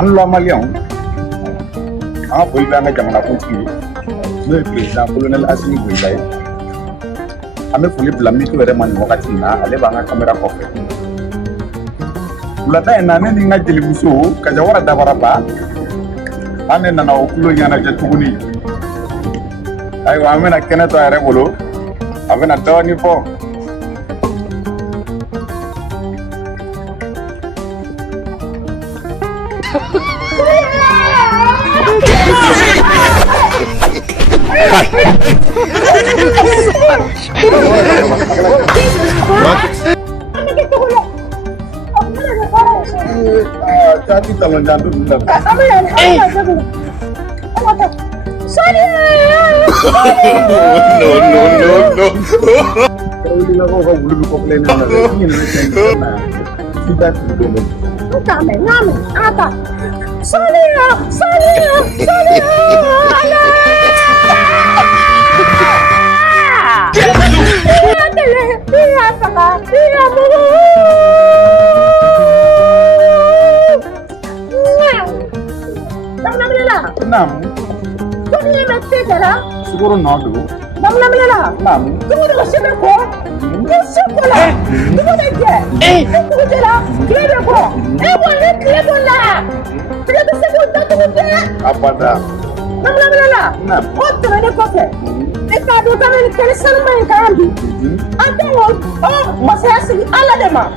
Anlo Malion. Ah, boy, I'm a Jamana Country. No président colonel Assimi Goïtaï. Ame fuli blami to wɛrɛ man wakati na ale b'an ka kamera kɔfɛ. Wulada in na ne ni n ka jelimuso Kajawara Dabaraba an ne nana o kulo ɲɛnajɛ tuguni. Ayiwa an bɛna kɛnɛ to a yɛrɛ bolo a bɛna dɔɔni fɔ. Tadi talon jantung dulu. No. Kalau ini aku kau belum komplain mana? Ini mana? Tidak dulu. Ngamen. Apa? Sonia. Nam. Kau ni mesti dah. Seguro nado. Nam. Nam. Tunggu dulu siapa kau? Kau siapa lah? Tunggu lagi. Tunggu je lah. Kira kau. Boleh kira lah. Kira tu sebut tak tunggu je. Apa dah? Nam. Oh, tu mana kau ke? Eka dua kali ni kali sama yang kami. Ada oh masih asli ala dema.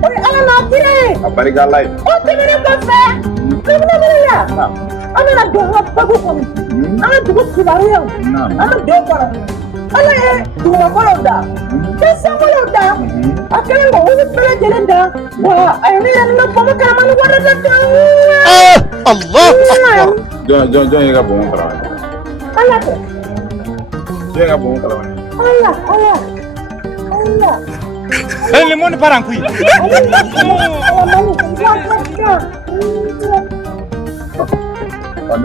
Oh ala nak kira. Apa ni galai? Oh tu mana kau ke? Nam. Nam. Ana nak dua bagus pun. Ana dua kubaru. Ana dua orang. Ana dua orang dah. Kesa orang dah. Akan bawa pula jalan dah. Wah, ini yang nak bawa kamar luar dah. Allah. Jangan yang kamu terang. Ana tu. Jangan kamu terang. Allah. Lemon parang kui. Ini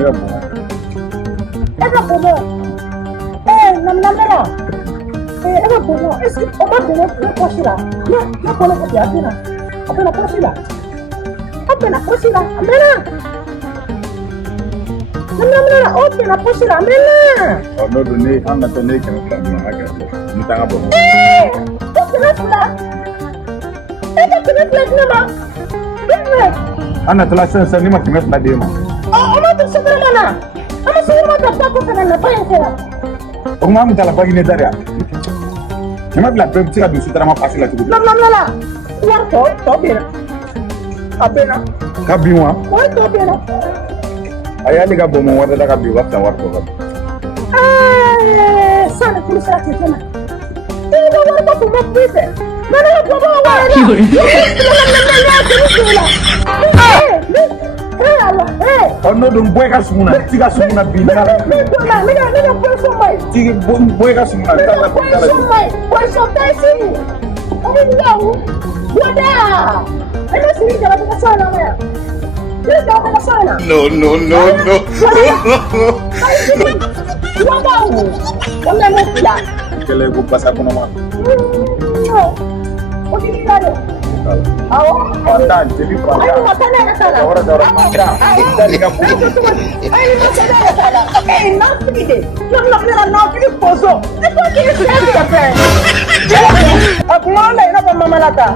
kamu. Eka bomo. Nam lah. Eka bomo. Esi oma bomo posila. Ya kono ko dia pina. Apena posila. Amena. Nam. Opena posila. Amena. Oh no doni, anda tu ni kena tanya agak. Ni tangga bomo. Opena pula. Eka kena lagi nama. Anda telah selesai ni macam mana dia mah? Oma tu sebenarnya mana? Ama sebenarnya tak aku kena apa yang saya? Orang mana jalan pagi ni dari? Nama bila berbicara di sekitar apa pasti lah cukup. Nam. Luar to bina. Apena. Kabiwa. Wah to bina. Ayah ni kabomo wadah dah kabiwa sawar tu kan. Sana terus saja sana. Ini luar tu buat apa? Mana aku bawa? Allah. Oh no, dong boy kasumuna. Tiga sumuna bina. Mina boy somai. Tiga boy kasumuna. Boy somai sini. Kamu tahu? Wadah. Ada sini jalan ke sana ya. Dia jalan ke sana. No. Wadah. Kamu nak tidak? Kalau aku pas aku nama. Oh ini ada. Pandan, jadi pandan. Orang pandan. Dari kampung. Ini macam mana? Nak pergi. Nak pergi poso. Itu kira siapa? Aku mana? Nak mama lata.